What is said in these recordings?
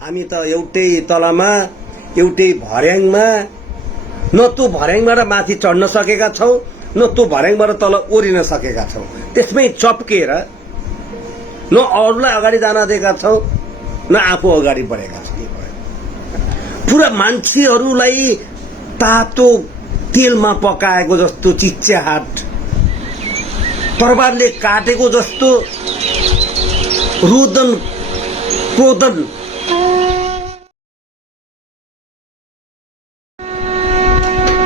हामी त एउटै तलामा एउटै भर्याङमा न त्यो भर्याङबाट माथि चढ्न सकेका छौं न त्यो भर्याङबाट तल ओरिन सकेका छौं। त्यसमै चप्केर न अरूलाई अगाडि जान दिएका छौं न आफू अगाडि बढेका छौं। पुरा मान्छेहरूलाई तातो तेलमा पकाएको जस्तो चिच्याहाट तरबारले काटेको जस्तो रोदन क्रोधन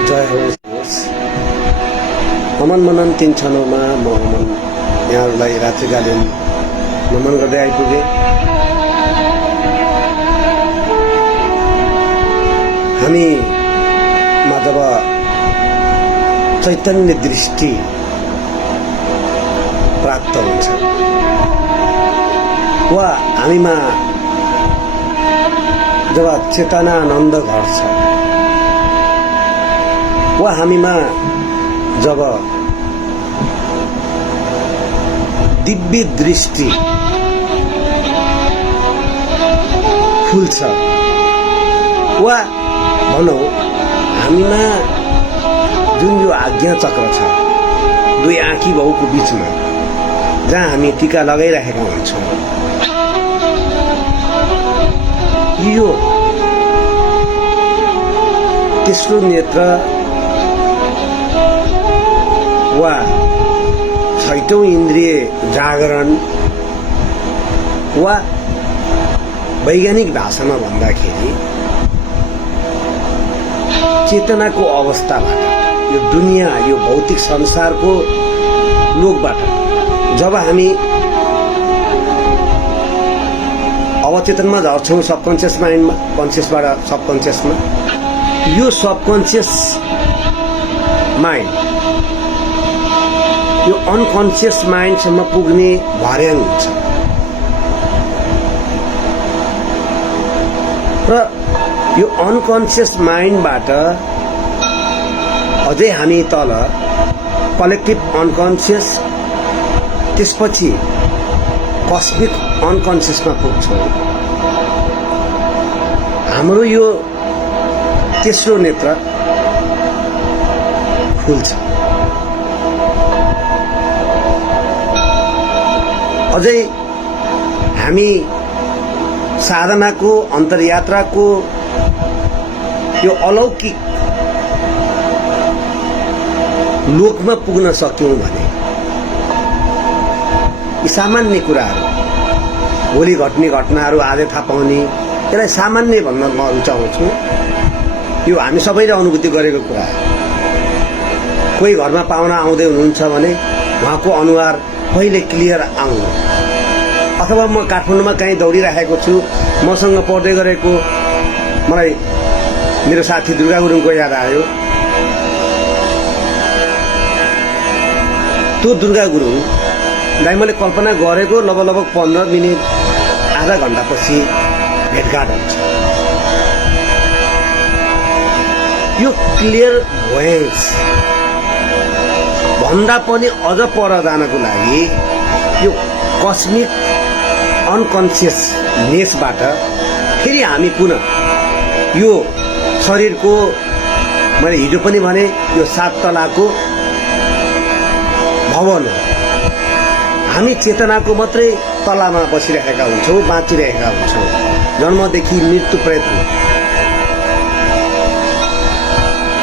जय होस्। अमन मनन 369 मा म अमन यहाँहरूलाई रात्रिकालीन नमन गर्दै आइपुगे। हामी मा जब चैतन्य दृष्टि प्राप्त हुन्छ वा हामीमा जब चेतना आनन्द घट्छ वा हामीमा जब दिव्य दृष्टि खुल्छ वा भनौं हामीमा जुन यो आज्ञा चक्र छ दुई आँखी भाउको बीचमा जहाँ हामी टीका लगाइरहेका हुन्छौं यो तेस्रो नेत्र वा छैटौं इन्द्रिय जागरण वा वैज्ञानिक भाषामा भन्दाखेरि चेतनाको अवस्थाबाट यो दुनिया यो भौतिक संसारको लोकबाट जब हामी अवचेतनमा झर्छौं सबकन्सियस माइन्डमा कन्सियसबाट सबकन्सियसमा यो सबकन्सियस माइन्ड यो अनकन्सियस माइन्डसम्म पुग्ने भर्याङ हुन्छ र यो अनकन्सियस माइन्डबाट अझै हामी तल कलेक्टिभ अनकन्सियस त्यसपछि कस्मिक अनकन्सियसमा पुग्छौं। हाम्रो यो तेस्रो नेत्र खुल्छ। अझै हामी साधनाको अन्तर्यात्राको यो अलौकिक लोकमा पुग्न सक्यौं भने यी सामान्य कुराहरू भोलि घट्ने घटनाहरू आजै थाहा पाउने यसलाई सामान्य भन्न म रुचाउँछु। यो हामी सबैले अनुभूति गरेको कुरा हो। कोही घरमा पाहुना आउँदै हुनुहुन्छ भने उहाँको अनुहार पहिले क्लियर आउनु, अथवा म काठमाडौँमा कहीँ दौडिरहेको छु मसँग पढ्दै गरेको मलाई मेरो साथी दुर्गा गुरुङको याद आयो। त्यो दुर्गा गुरुङलाई मैले कल्पना गरेको लगभग 15 मिनट आधा घण्टापछि भेटघाट हुन्छ। यो क्लियर भोइस भन्दा पनि अझ पर जानको लागि यो कस्मिक अनकन्सियस नेसबाट फेरि हामी पुनः यो शरीरको मैले हिजो पनि भने यो 7 तलाको भवन हो। हामी चेतनाको मात्रै तलामा बसिरहेका हुन्छौं, बाँचिरहेका हुन्छौं जन्मदेखि मृत्यु प्रयत्न।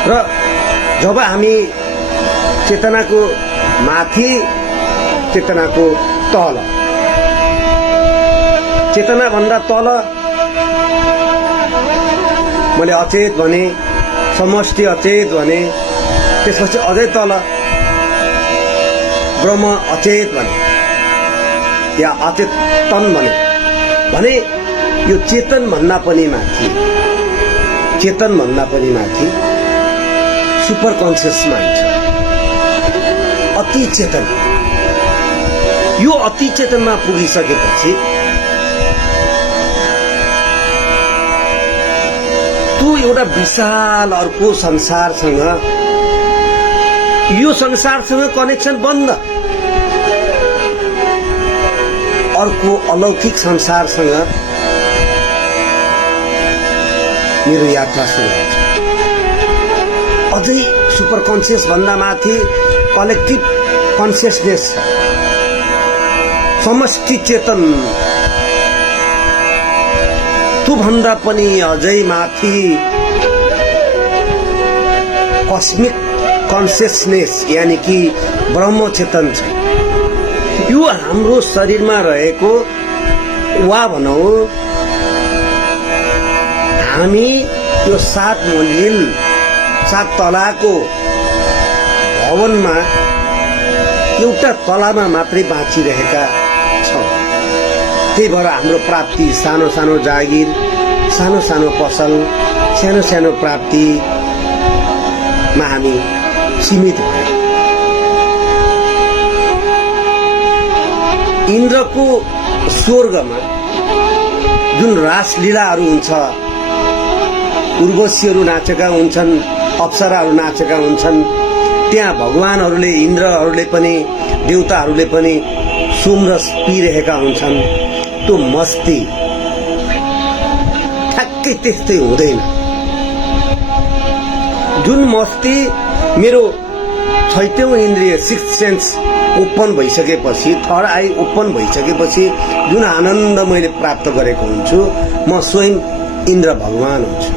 र जब हामी चेतनाको माथि चेतनाको तल चेतना भन्दा तल मैले अचेत भने, समष्टि अचेत भने, त्यसपछि अझै तल ब्रह्म अचेत भने या अचेतन भने यो चेतन भन्दा पनि माथि, चेतन भन्दा पनि माथि सुपर कन्सियस माइन्ड छ, अति चेतन। यो अति चेतनमा पुगिसकेपछि त्यो एउटा विशाल अर्को संसारसँग, यो संसारसँग कनेक्सन बन्द, अर्को अलौकिक संसारसँग मेरो यात्रा सुरु हुन्छ। अझै सुपर कन्सियस भन्दा माथि कलेक्टिभ कन्सियसनेस छ, समष्टि चेतन, त्यो भन्दा पनि अझै माथि कस्मिक कन्सियसनेस यानी कि ब्रह्म चेतन छ। यो हाम्रो शरीरमा रहेको वा भनौँ हामी त्यो 7 मन्जिल 7 तलाको भवनमा एउटा तलामा मात्रै बाँचिरहेका छौँ। त्यही भएर हाम्रो प्राप्ति सानो सानो जागिर, सानो सानो पसल, सानो सानो प्राप्तिमा हामी सीमित भयौँ। इन्द्रको स्वर्गमा जुन रासलीलाहरू हुन्छ, उर्वशीहरू नाचेका हुन्छन्, अप्सराहरू नाचेका हुन्छन्, त्यहाँ भगवानहरूले, इन्द्रहरूले पनि, देवताहरूले पनि सोमरस पिइरहेका हुन्छन्। त्यो मस्ती ठ्याक्कै त्यस्तै हुँदैन। जुन मस्ती मेरो 6औं इन्द्रिय 6th सेन्स ओपन भइसकेपछि, 3rd आई ओपन भइसकेपछि जुन आनन्द मैले प्राप्त गरेको हुन्छु, म स्वयं इन्द्र भगवान हुन्छु।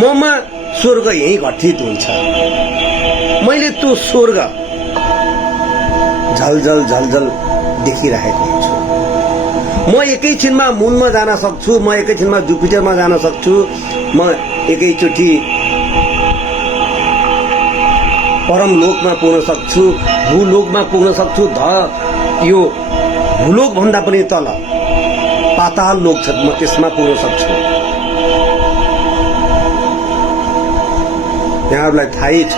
ममा स्वर्ग यही घटित हुन्छ। मैले त्यो स्वर्ग झलझल झलझल देखिरहेको हुन्छु। म एकैछिनमा मुनमा जान सक्छु, म एकैछिनमा जुपिटरमा जान सक्छु, म एकैचोटि परम लोकमा पुग्न सक्छु, भूलोकमा पुग्न सक्छु। यो भूलोक भन्दा पनि तल पाताल लोक छ, म त्यसमा पुग्न सक्छु। यहाँहरूलाई थाहै छ,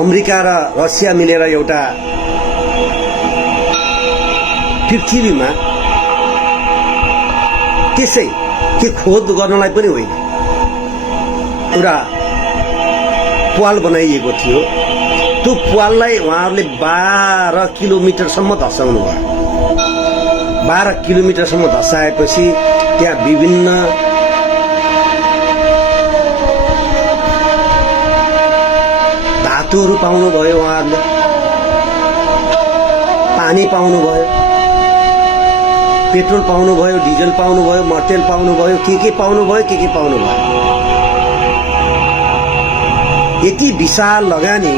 अमेरिका र रसिया मिलेर एउटा पृथ्वीमा त्यसै के खोज गर्नलाई पनि होइन, एउटा प्वाल बनाइएको थियो। त्यो प्वाललाई उहाँहरूले 12 किलोमिटरसम्म धसाउनु भयो। 12 किलोमिटरसम्म धसाएपछि त्यहाँ विभिन्न धातुहरू पाउनुभयो, उहाँहरूले पानी पाउनुभयो, पेट्रोल पाउनुभयो, डिजल पाउनुभयो, मटेरियल पाउनुभयो, के पाउनुभयो, के पाउनुभयो। यति विशाल लगानी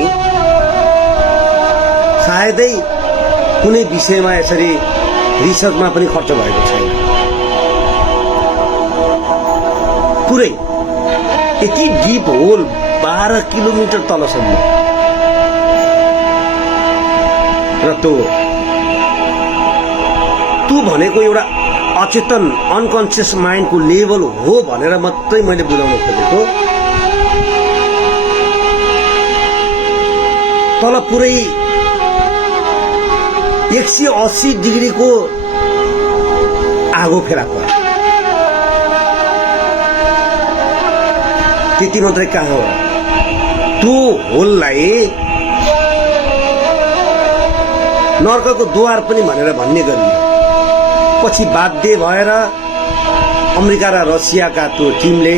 सायदै कुनै विषयमा यसरी रिसर्चमा पनि खर्च भएको छैन। पुरै यति डिप होल 12 किलोमिटर तलसम्म, र त्यो भनेको एउटा अचेतन अनकन्सियस माइन्डको लेभल हो भनेर मात्रै मैले बुझाउन खोजेको। तल पुरै 180 डिग्रीको आगो फेला पर्यो। त्यति मात्रै कहाँ हो, त्यो होललाई नर्कको द्वार पनि भनेर भन्ने गरियो। पछि बाध्य भएर अमेरिका र रसियाका त्यो टिमले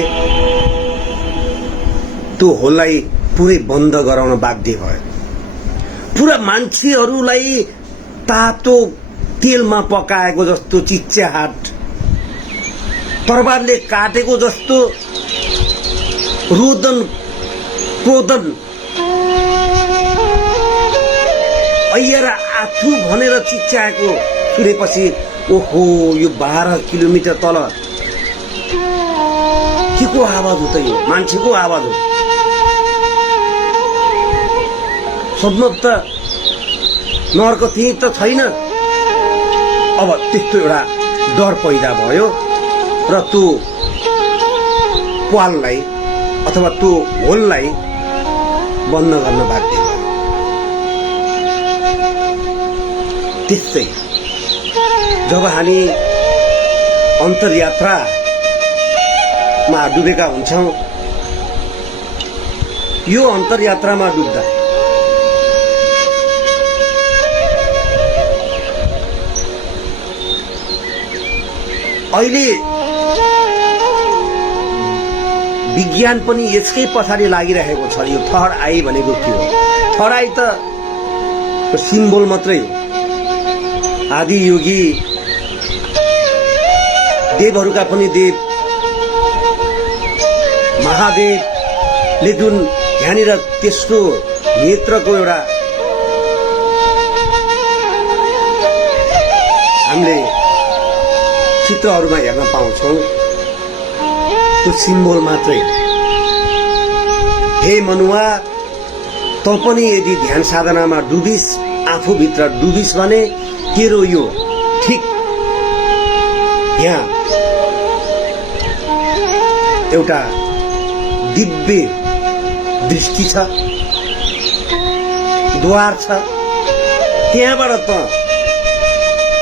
त्यो होललाई पुरै बन्द गराउन बाध्य भयो। पुरा मान्छेहरूलाई तातो तेलमा पकाएको जस्तो, चिच्याहाट तरबारले काटेको जस्तो, रोदन क्रोदन अय्यर आफू भनेर चिच्याएको सुनेपछि ओहो, यो 12 किलोमिटर तल के को आवाज हो त? यो मान्छेको आवाज हो। सम्भवतः नर्क त्यही त छैन। अब त्यस्तो एउटा डर पैदा भयो र त्यो प्वाललाई अथवा त्यो होललाई बन्द गर्न बाध्य भयो। त्यस्तै जब हामी अन्तर्यात्रामा डुबेका हुन्छौँ, यो अन्तर्यात्रामा डुब्दा अहिले विज्ञान पनि यसकै पछाडि लागिरहेको छ। यो थर्ड आई भनेको के हो? थर्ड आई त सिम्बल मात्रै हो। आदि योगी देवहरूका पनि देव महादेवले जुन यहाँनिर त्यस्तो नेत्रको एउटा हामीले चित्रहरूमा हेर्न पाउँछौँ, त्यो सिम्बल मात्रै। हे मनुवा, तँ पनि यदि ध्यान साधनामा डुबिस, आफूभित्र डुबिस भने तेरो यो ठिक यहाँ एउटा दिव्य दृष्टि छ, द्वार छ, त्यहाँबाट त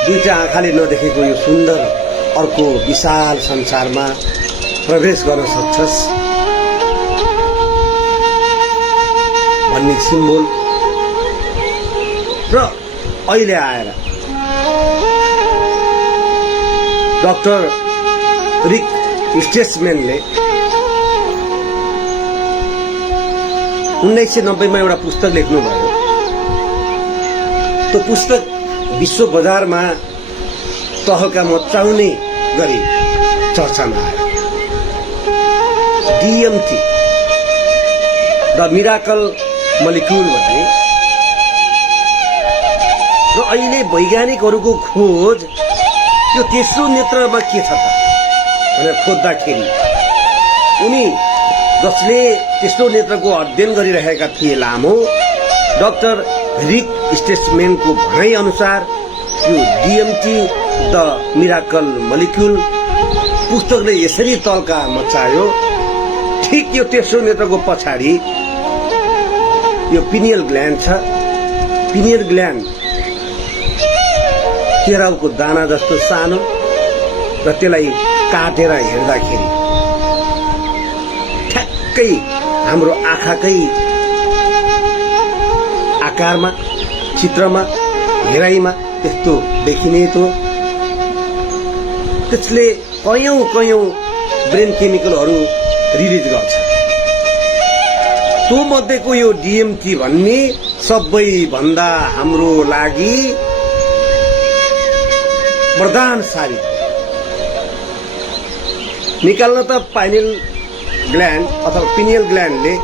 दुईटा आँखाले नदेखेको यो सुन्दर अर्को विशाल संसारमा प्रवेश गर्न सक्छस् भन्ने सिम्बल। र अहिले आएर डाक्टर रिक स्टेट्सम्यानले 1990 मा एउटा पुस्तक लेख्नुभयो। त्यो पुस्तक विश्व बजारमा तहल्का मचाउने गरी चर्चामा आयो। DMT द मिराकल मलिक्युल भन्ने। र अहिले वैज्ञानिकहरूको खोज यो तेस्रो नेत्रमा के छ त भनेर खोज्दाखेरि उनी जसले तेस्रो नेत्रको अध्ययन गरिरहेका थिए लामो, डाक्टर रिक स्टेट्सम्यानको भनाइ अनुसार यो DMT द मिराकल मलिक्युल पुस्तकले यसरी तल्का मचायो। ठिक यो तेस्रो नेत्रको पछाडि यो पिनियल ग्ल्यान्ड छ। पिनियल ग्ल्यान्ड केराउको दाना जस्तो सानो, र त्यसलाई काटेर हेर्दाखेरि ठ्याक्कै हाम्रो आँखाकै आकारमा, चित्रमा, हेराइमा त्यस्तो देखिने त त्यसले कयौं ब्रेन केमिकलहरू रिलिज गर्छ। त्यो मध्येको यो DMT भन्ने सबैभन्दा हाम्रो लागि वरदान साबित निकाल्न त पाइनियल ग्ल्यान्ड अथवा पिनियल ग्ल्यान्डले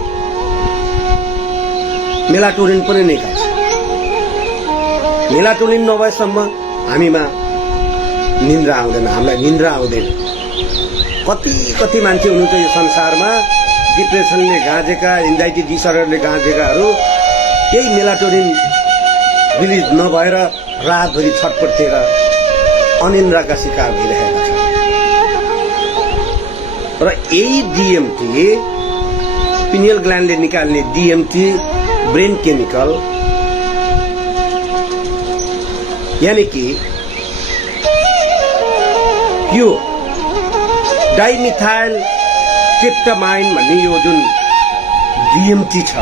मेलाटोनिन पनि निकाल्छ। मेलाटोनिन नभएसम्म हामीमा निन्द्रा आउँदैन, हामीलाई निन्द्रा आउँदैन। कति मान्छे हुनुहुन्छ यो संसारमा डिप्रेसनले गाँजेका, एन्जाइटी डिसअर्डरले गाँजेकाहरू यही मेलाटोनिन रिलिज नभएर रातभरि छटपटेर अनिन्द्राका शिकार भइरहेका छन्। र यही DMT पिनियल ग्ल्यान्डले निकाल्ने DMT ब्रेन केमिकल यानी कि यो डाइमिथाइल ट्रिप्टामाइन भन्ने यो जुन DMT छ,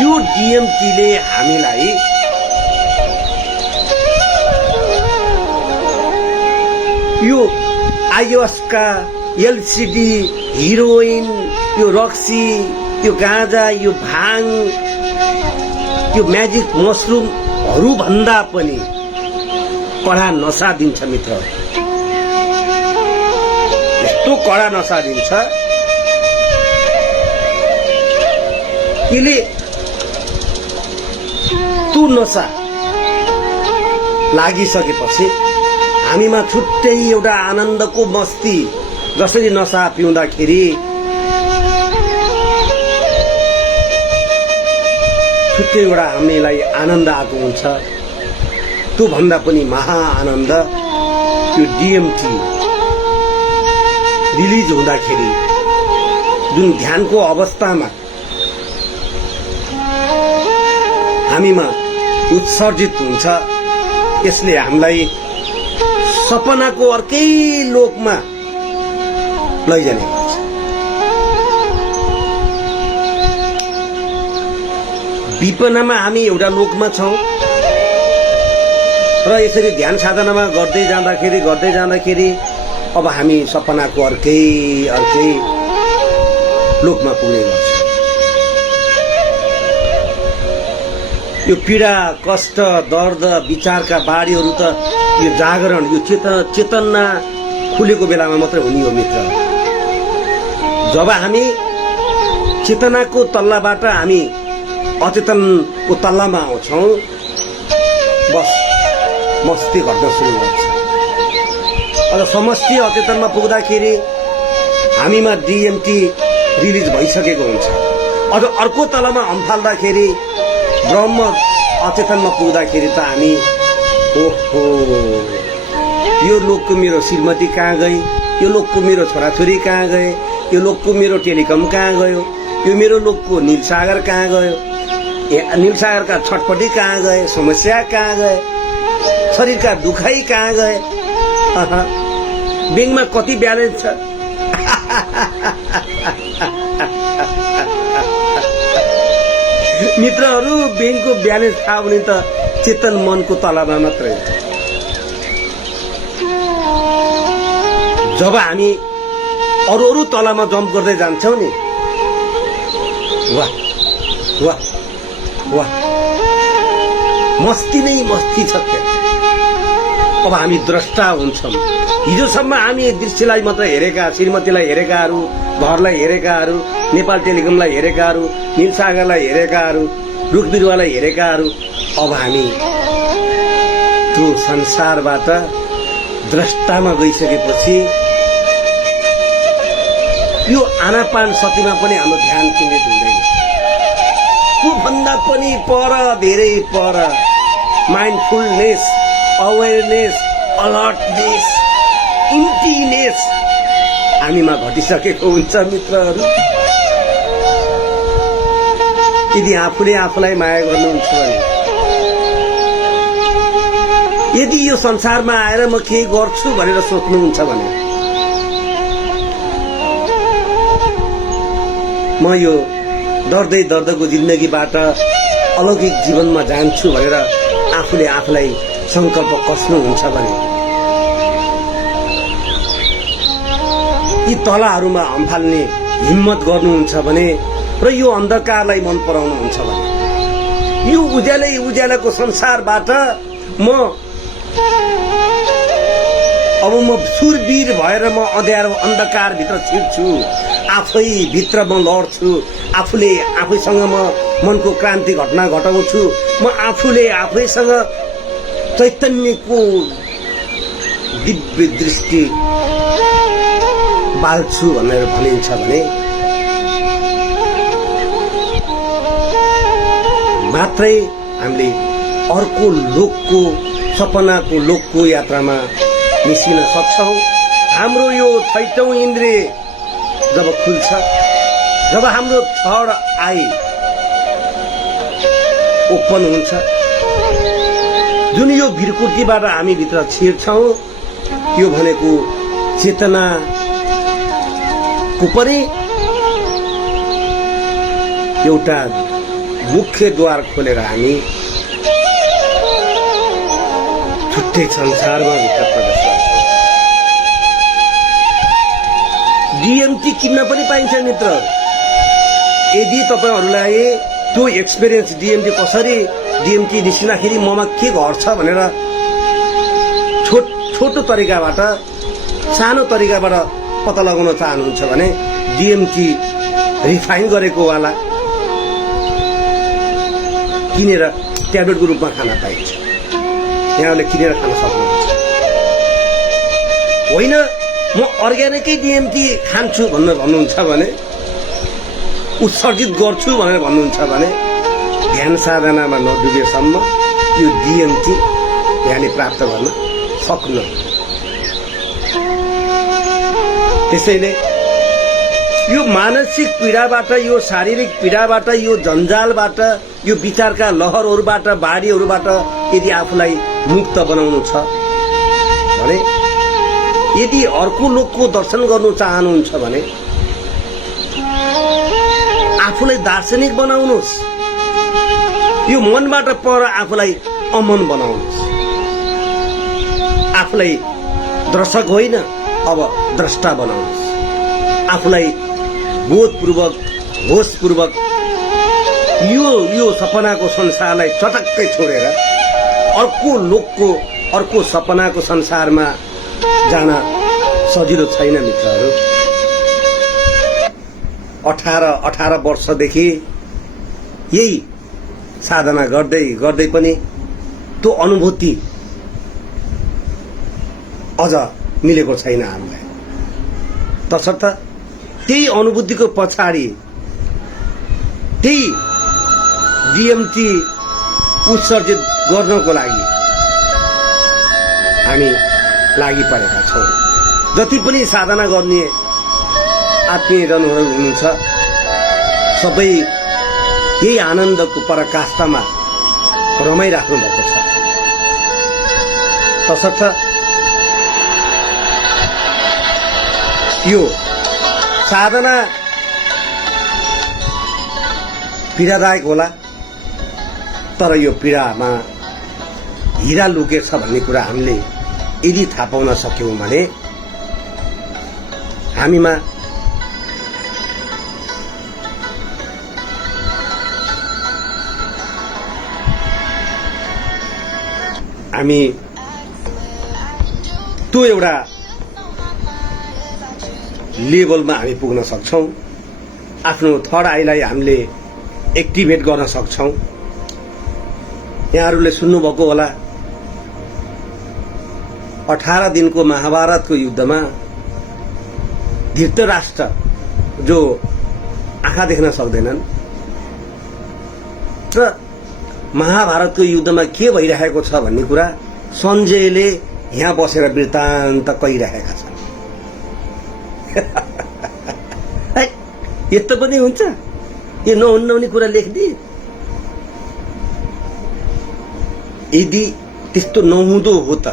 यो DMT ले हामीलाई यो आयोस्का, LSD, हिरोइन, यो रक्सी, यो गाँजा, यो भाङ, यो म्याजिक मसरुमहरू भन्दा पनि कडा नशा दिन्छ मित्र। यस्तो कडा नशा दिन्छ यसले त्यो नशा लागिसकेपछि हामीमा छुट्टै एउटा आनन्दको मस्ती, जसरी नशा पिउँदाखेरि छुट्टै एउटा हामीलाई आनन्द आएको हुन्छ, त्यो भन्दा पनि महा आनन्द यो DMT रिलिज हुँदाखेरि जुन ध्यानको अवस्थामा हामीमा उत्सर्जित हुन्छ, यसले हामीलाई सपनाको अर्कै लोकमा लैजाने गर्छ। विपनामा हामी एउटा लोकमा छौं र यसरी ध्यान साधनामा गर्दै जाँदाखेरि अब हामी सपनाको अर्कै लोकमा पुग्ने गर्छ। यो पीडा, कष्ट, दर्द, विचारका बाढीहरू त यो जागरण, यो चेतना खुलेको बेलामा मात्रै हुने हो मित्र। जब हामी चेतनाको तल्लाबाट हामी अचेतनको तल्लामा आउँछौँ, बस मस्ती घट्न सुरु गर्छ। अब समष्टि अचेतनमा पुग्दाखेरि हामीमा डिएमटी रिलिज भइसकेको हुन्छ। अझ अर्को तलमा अम्फाल्दाखेरि ब्रह्म अचेतनमा पुग्दाखेरि त हामी ओहो, यो लोकको मेरो श्रीमती कहाँ गई, यो लोकको मेरो छोराछोरी कहाँ गए, यो लोकको मेरो टेलिकम कहाँ गयो, यो मेरो लोकको नीलसागर कहाँ गयो, नीलसागरका छटपटी कहाँ गए, समस्या कहाँ गए, शरीरका दुखाइ कहाँ गए, ब्याङ्कमा कति ब्यालेन्स छ, मित्रहरू। ब्याङ्कको ब्यालेन्स थाहा हुने त चेतन मनको तलामा मात्रै। जब हामी अरू तलामा जम्प गर्दै जान्छौँ नि, वाह वाह वाह, मस्ती नै मस्ती छ क्या। अब हामी द्रष्टा हुन्छौँ। हिजोसम्म हामी दृश्यलाई मात्र हेरेका, श्रीमतीलाई हेरेकाहरू, घरलाई हेरेकाहरू, नेपाल टेलिकमलाई हेरेकाहरू, नीलसागरलाई हेरेकाहरू, रुख बिरुवालाई हेरेकाहरू, अब हामी त्यो संसारबाट द्रष्टामा गइसकेपछि यो आनापान सतीमा पनि हाम्रो ध्यान केन्द्रित हुँदैन। त्योभन्दा पनि पर, धेरै पर माइन्डफुलनेस, अवेरनेस, अलर्टनेस, इम्प्टिनेस हामीमा घटिसकेको हुन्छ मित्रहरू। यदि आफूले आफूलाई माया गर्नुहुन्छ भने, यदि यो संसारमा आएर म के गर्छु भनेर सोच्नुहुन्छ भने, म यो डर्दै दर्दको जिन्दगीबाट अलौकिक जीवनमा जान्छु भनेर आफूले आफूलाई संकल्प कस्नुहुन्छ भने, यी तलाहरूमा अम्फाल्ने हिम्मत गर्नुहुन्छ भने र यो अन्धकारलाई मन पराउनुहुन्छ भने, यो उज्यालोको संसारबाट अब म सुरवीर भएर म अन्धकारभित्र छिर्छु, आफै भित्र म लड्छु, आफैसँग म मनको क्रान्ति घटना घटाउँछु, म आफैसँग चैतन्यको दिव्य दृष्टि बाल्छु भनेर भनिन्छ भने मात्रै हामीले अर्को लोकको, सपनाको लोकको यात्रामा निस्किन सक्छौँ। हाम्रो यो 6औं इन्द्रिय जब खुल्छ, जब हाम्रो थर्ड आई ओपन हुन्छ, जुन यो भिरकुटीबाट हामी भित्र छिर्छौँ, यो भनेको चेतनाको पनि एउटा मुख्य द्वार खोलेर हामी छुट्टै संसारमा भित्र प्रवेश गर्छौँ। डिएमटी किन्न पनि पाइन्छ मित्र। यदि तपाईहरूलाई त्यो एक्सपिरियन्स डिएमटी कसरी, डिएमटी निस्किँदाखेरि ममा के घट्छ भनेर छोटो तरिकाबाट, सानो तरिकाबाट पत्ता लगाउन चाहनुहुन्छ भने डिएमटी रिफाइन गरेको वाला किनेर ट्याब्लेटको रूपमा खान पाइन्छ। यहाँले किनेर खान सक्नुहुन्छ। होइन म अर्ग्यानिकै डिएमटी खान्छु भन्नुहुन्छ भने, उत्सर्जित गर्छु भनेर भन्नुहुन्छ भने, ध्यान साधनामा नडुबेसम्म यो डिएमटी यहाँले प्राप्त गर्न सक्नु। त्यसैले यो मानसिक पीडाबाट, यो शारीरिक पीडाबाट, यो जन्जालबाट, यो विचारका लहरहरूबाट, बाढीहरूबाट यदि आफूलाई मुक्त बनाउनु छ भने, यदि अर्को लोकको दर्शन गर्नु चाहनुहुन्छ भने आफूलाई दार्शनिक बनाउनुहोस्। यो मनबाट पर आफूलाई अमन बनाउनुहोस्। आफूलाई दर्शक होइन, अब द्रष्टा बनाउनुहोस्। आफूलाई बोधपूर्वक होशपूर्वक यो सपनाको संसारलाई चटक्कै छोडेर अर्को सपनाको संसारमा जान सजिलो छैन मित्रहरू। 18 वर्षदेखि यही साधना गर्दै गर्दै पनि त्यो अनुभूति अझ मिलेको छैन हामीलाई। तसर्थ त्यही अनुभूतिको पछाडि त्यही DMT उत्सर्जित गर्नको लागि हामी लागि परेका छौँ। जति पनि साधना गर्ने आत्मीयजनहरू हुनुहुन्छ सबै यही आनन्दको पराकाष्ठामा रमाइराख्नु भएको छ। तसर्थ यो साधना पीडादायक होला, तर यो पीडामा हिरा लुकेछ भन्ने कुरा हामीले यदि थाहा पाउन सक्यौँ भने हामीमा हामी त्यो एउटा लेभलमा हामी पुग्न सक्छौँ। आफ्नो थर्ड आईलाई हामीले एक्टिभेट गर्न सक्छौँ। यहाँहरूले सुन्नुभएको होला 18 दिनको महाभारतको युद्धमा धृतराष्ट्र जो आँखा देख्न सक्दैनन् र महाभारतको युद्धमा के भइरहेको छ भन्ने कुरा सञ्जयले यहाँ बसेर वृत्तान्त कहिरहेका छन्। यस्तो पनि हुन्छ? यो नहुन्न हुने कुरा लेखिदिए। यदि त्यस्तो नहुँदो हो त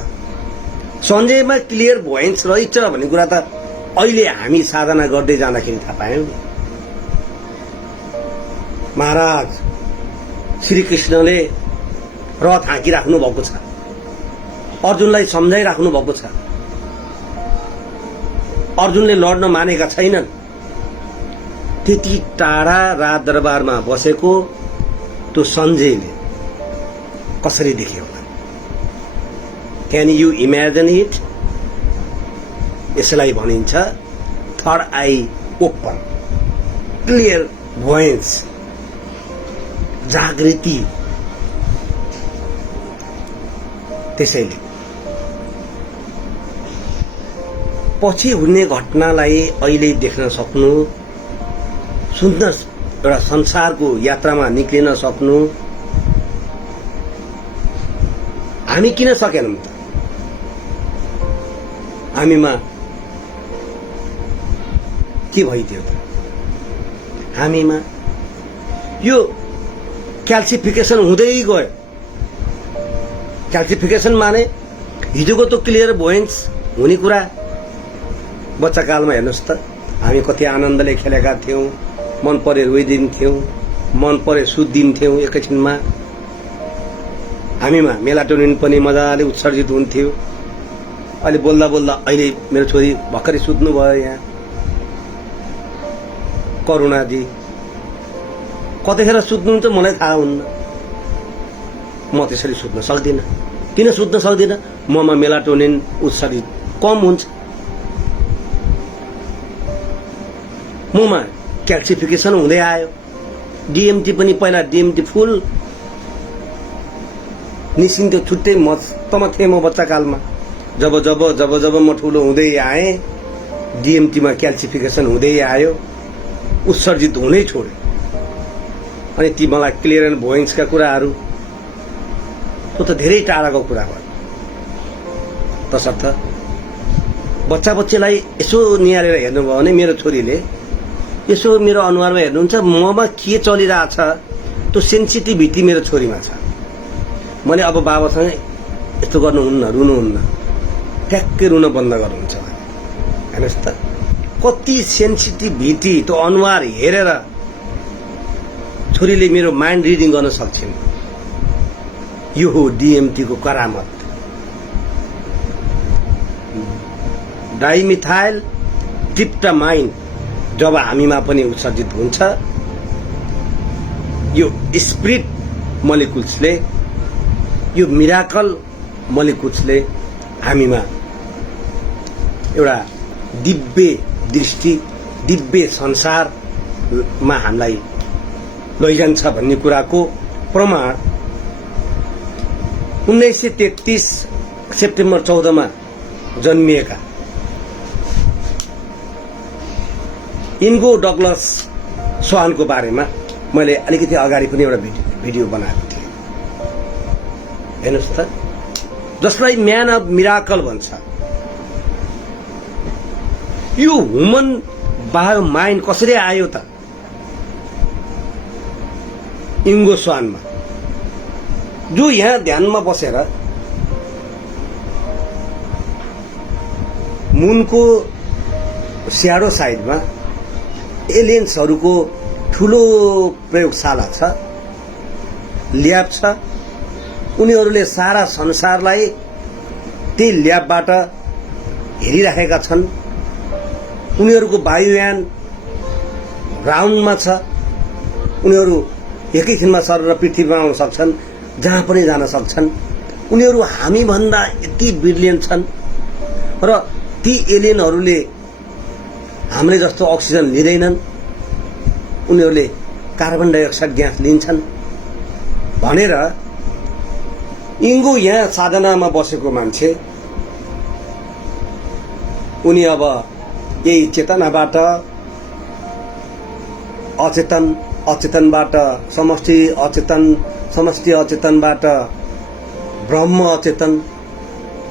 सञ्जयमा क्लियर भोइन्स रहेछ भन्ने कुरा त अहिले हामी साधना गर्दै जाँदाखेरि थाहा पायौँ। महाराज श्रीकृष्णले रथ हाँकिराख्नु भएको छ, अर्जुनलाई सम्झाइराख्नु भएको छ। अर्जुनले लड्न मानेका छैनन्। त्यति टाढा राजदरबारमा बसेको त्यो सञ्जयले कसरी देख्यो होला? Can you imagine it? यसलाई भनिन्छ थर्ड आई ओपन, क्लियर भोइन्स, जागृति। त्यसैले पछि हुने घटनालाई अहिले देख्न सक्नु, सुन्न, एउटा संसारको यात्रामा निक्लिन सक्नु हामी किन सकेनौं त? हामीमा के भइदियो त? हामीमा यो क्याल्सिफिकेसन हुँदै गयो। क्याल्सिफिकेसन माने हिजोको त क्लियर भोइन्स हुने कुरा बच्चाकालमा हेर्नुहोस् त हामी कति आनन्दले खेलेका थियौँ, मन परे रोइदिन्थ्यौँ, मन परे सुत्दिन्थ्यौँ। एकैछिनमा हामीमा मेलाटोनिन पनि मजाले उत्सर्जित हुन्थ्यो। अहिले बोल्दा बोल्दा अहिले मेरो छोरी भर्खरै सुत्नु भयो यहाँ, करुणाजी। कतिखेर सुत्नुहुन्छ मलाई थाहा हुन्न। म त्यसरी सुत्न सक्दिनँ। किन सुत्न सक्दिनँ? ममा मेलाटोनिन उत्सर्जित कम हुन्छ। ममा क्याल्सिफिकेसन हुँदै आयो। DMT पनि पहिला DMT फुल निस्किन्थ्यो, छुट्टै मस्तमा थिएँ म बच्चाकालमा। जब जब जब जब म ठुलो हुँदै आएँ DMT मा क्याल्सिफिकेसन हुँदै आयो, उत्सर्जित हुनै छोड्यो। अनि ती मलाई क्लियर एन्ड भोइन्सका कुराहरू त्यो त धेरै टाढाको कुरा भयो। तसर्थ बच्चालाई यसो निहालेर हेर्नुभयो भने मेरो छोरीले यसो मेरो अनुहारमा हेर्नुहुन्छ, ममा के चलिरहेछ त्यो सेन्सिटिभिटी मेरो छोरीमा छ। मैले अब बाबासँग यस्तो गर्नुहुन्न, रुनुहुन्न, ठ्याक्कै रुन बन्द गर्नुहुन्छ। हेर्नुहोस् त कति सेन्सिटिभिटी त्यो अनुहार हेरेर छोरीले मेरो माइन्ड रिडिङ गर्न सक्छिन्। यो हो DMT को करामत। डाइमिथाइल ट्रिप्टामाइन जब हामीमा पनि उत्सर्जित हुन्छ, यो स्पिरिट मोलिकुल्सले, यो मिराकल मोलिकुल्सले हामीमा एउटा दिव्य दृष्टि, दिव्य संसारमा हामीलाई लैजान्छ भन्ने कुराको प्रमाण 1933 सेप्टेम्बर 14 मा जन्मिएका इन्गो डगलस स्वानको बारेमा मैले अलिकति अगाडि पनि एउटा भिडियो बनाएको थिएँ। हेर्नुहोस् त, जसलाई म्यान अफ मिराकल भन्छ। यो ह्युमन बायो माइन्ड कसरी आयो त? इन्गो स्वानमा, जो यहाँ ध्यानमा बसेर मुनको स्याडो साइडमा एलियन्सहरूको ठुलो प्रयोगशाला छ, ल्याब छ। उनीहरूले सारा संसारलाई त्यही ल्याबबाट हेरिरहेका छन्। उनीहरूको वायुयान राउन्डमा छ। उनीहरू एकैछिनमा सरेर पृथ्वीमा आउन सक्छन्, जहाँ पनि जान सक्छन्। उनीहरू हामीभन्दा यति ब्रिलियन्ट छन् र ती एलियनहरूले हामीले जस्तो अक्सिजन लिँदैनन्, उनीहरूले कार्बन डाइअक्साइड ग्यास लिन्छन् भनेर इङ्गो यहाँ साधनामा बसेको मान्छे, उनी अब यही चेतनाबाट अचेतन, अचेतनबाट समष्टि अचेतन, समष्टि अचेतनबाट ब्रह्म अचेतन,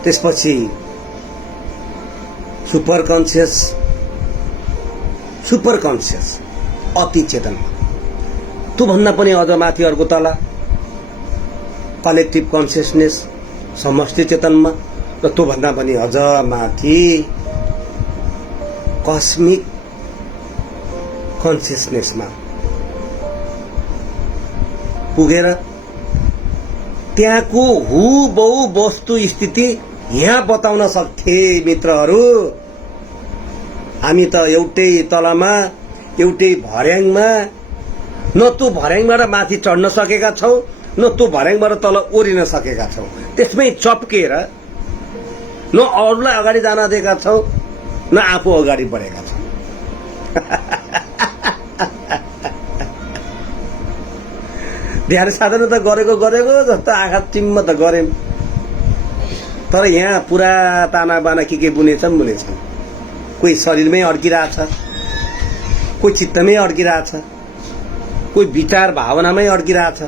त्यसपछि सुपर कन्सियस, सुपर कन्सियस अति चेतन, त्यो भन्दा पनि अझ माथि अर्को तला कलेक्टिभ कन्सियसनेस समष्टि चेतनमा, र त्यो भन्दा पनि अझ माथि कस्मिक कन्सियसनेसमा पुगेर त्यहाँको हुबहु वस्तु स्थिति यहाँ बताउन सक्थे। मित्रहरू, हामी त एउटै तलामा, एउटै भर्याङमा, न त्यो भर्याङबाट माथि चढ्न सकेका छौं, न त्यो भर्याङबाट तल ओरिन सकेका छौं। त्यसमै चप्केर न अरूलाई अगाडि जान दिएका छौं, न आफू अगाडि बढेका छौं। ध्यान साधना त गरेको जस्तो आँखा चिम्म त गरेम, तर यहाँ पुरा ताना बाना के बुनेछन्। कोही शरीरमै अड्किरहेछ, कोही चित्तमै अड्किरहेछ, कोही विचार भावनामै अड्किरहेछ।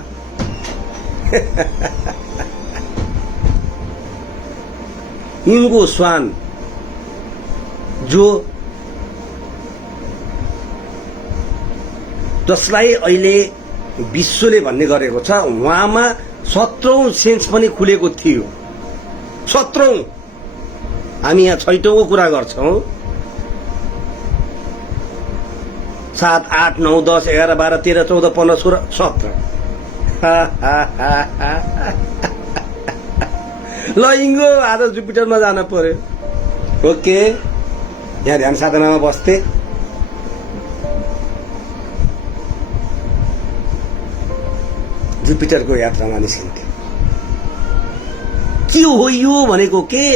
इन्गो स्वान जो जसलाई अहिले विश्वले भन्ने गरेको छ, उहाँमा 17औं सेन्स पनि खुलेको थियो। 17औं, हामी यहाँ 6औं कुरा गर्छौं। 7, 8, 9, 10, 11, 12, 13, 14, 15, 16, 17। ल इङ्गो, आज जुपिटरमा जान पर्यो। ओके, यहाँ ध्यान साधनामा बस्थे। जुपिटरको यात्रामा निस्किन्थे। के हो यो भनेको? के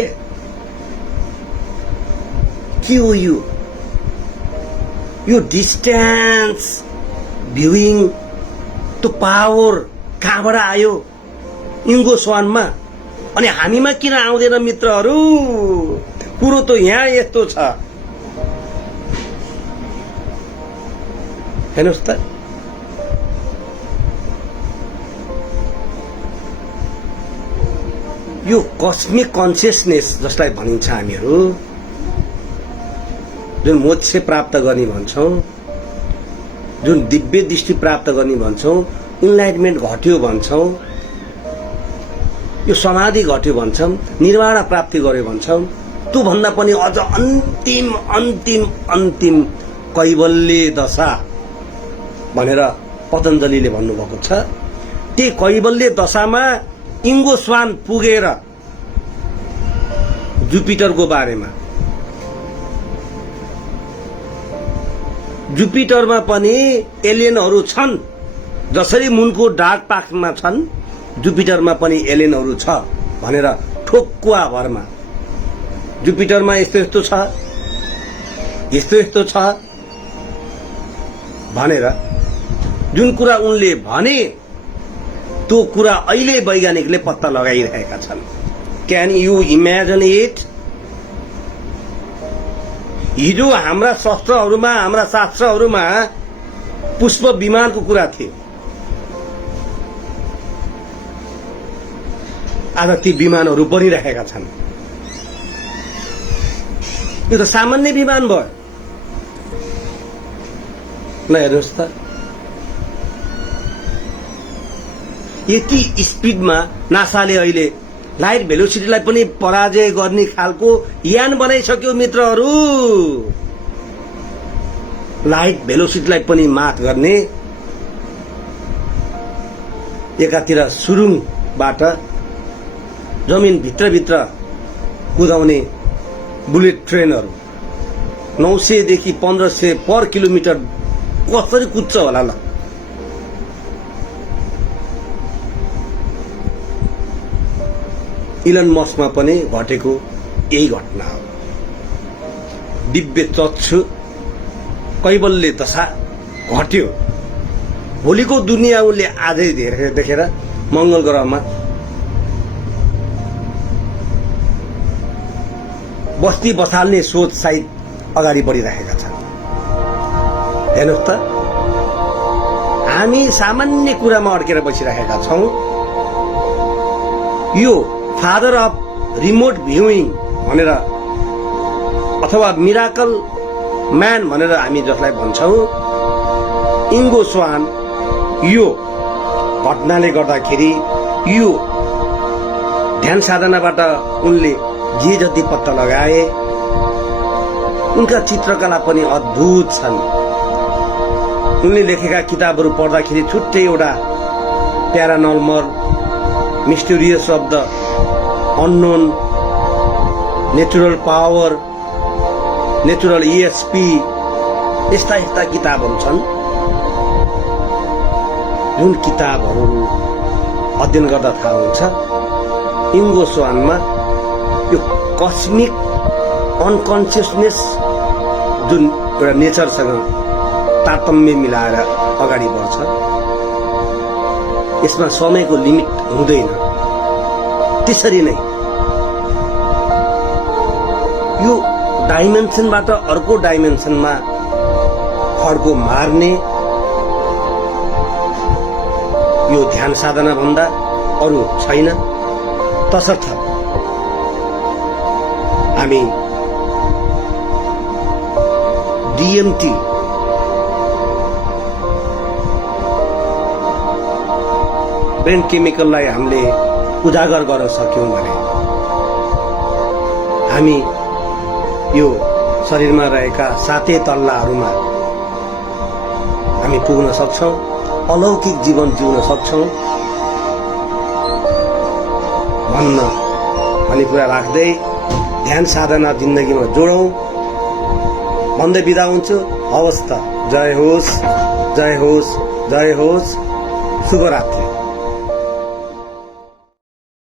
हो यो डिस्टेन्स भ्युइङ, त्यो पावर कहाँबाट आयो इङ्गो स्वानमा? अनि हामीमा किन आउँदैन मित्रहरू? कुरो त यहाँ यस्तो छ, हेर्नुहोस् त। यो कस्मिक कन्सियसनेस जसलाई भनिन्छ हामीहरू, जुन मोक्ष प्राप्त गर्ने भन्छौं, जुन दिव्य दृष्टि प्राप्त गर्ने भन्छौं, इनलाइटमेन्ट घट्यो भन्छौं, यो समाधि घट्यो भन्छौं, निर्वाण प्राप्ति गर्यो भन्छौं, त्यो भन्दा पनि अझ अन्तिम अन्तिम अन्तिम कैवल्य दशा भनेर पतञ्जलिले भन्नुभएको छ। त्यही कैवल्य दशामा इङ्गो स्वान पुगेर जुपिटरको बारेमा जुपिटरमा पनि एलियनहरू छन्। जसरी मुनको डार्क पार्कमा छन्, जुपिटरमा पनि एलियनहरू छ भनेर ठोक्कुवा भरमा जुपिटरमा यस्तो यस्तो छ, यस्तो यस्तो छ भनेर जुन कुरा उनले भने त्यो कुरा अहिले वैज्ञानिकले पत्ता लगाइरहेका छन्। Can you imagine it? हिजो हाम्रा शस्त्रहरूमा, हाम्रा शास्त्रहरूमा पुष्प विमानको कुरा थियो। आज ती विमानहरू बनिरहेका छन्। यो त सामान्य विमान भयो। ल हेर्नुहोस् त, यति स्पिडमा नासाले अहिले लाइट भेलोसिटीलाई पनि पराजय गर्ने खालको यान बनाइसक्यो मित्रहरू। लाइट भेलोसिटीलाई पनि मात गर्ने, एकातिर सुरुङबाट जमिन भित्रभित्र कुदाउने बुलेट ट्रेनहरू 900 देखि 1500 पर किलोमिटर कसरी कुद्छ होला ल? इलन मस्कमा पनि घटेको यही घटना हो। दिव्य चक्षु कैवल्य दशा घट्यो। भोलिको दुनियाँ उनले आजै देखेर मंगल ग्रहमा बस्ती बसाल्ने सोच सायद अगाडि बढिरहेका छन्। हेर्नुहोस् त, हामी सामान्य कुरामा अड्केर बसिरहेका छौं। यो फादर अफ रिमोट भ्युइङ भनेर अथवा मिराकल म्यान भनेर हामी जसलाई भन्छौं, इङ्गो स्वान, यो घटनाले गर्दाखेरि यो ध्यान साधनाबाट उनले जे जति पत्ता लगाए, उनका चित्रकला पनि अद्भुत छन्। उनले लेखेका किताबहरू पढ्दाखेरि छुट्टै एउटा paranormal, mysterious of the unknown, natural power, natural ESP, यस्ता यस्ता किताबहरू छन्। जुन किताबहरू अध्ययन गर्दा थाहा हुन्छ, इङ्गो स्वानमा यो कस्मिक अनकन्सियसनेस जुन एउटा नेचरसँग तारतम्य मिलाएर अगाडि बढ्छ, यसमा समयको लिमिट हुँदैन। त्यसरी नै यो डाइमेन्सनबाट अर्को डाइमेन्सनमा खड्को मार्ने यो ध्यान साधना भन्दा अरू छैन। तसर्थ हामी DMT ब्रेन केमिकललाई हामीले उजागर गर्न सक्यौं भने हामी यो शरीरमा रहेका 7 तल्लाहरूमा हामी पुग्न सक्छौं, अलौकिक जीवन जिउन सक्छौं भन्ने कुरा राख्दै ध्यान साधना जिन्दगीमा जोडौं भन्दै बिदा हुन्छु। हवस् त, जय होस्, जय होस्, जय होस्। शुभरात्रि।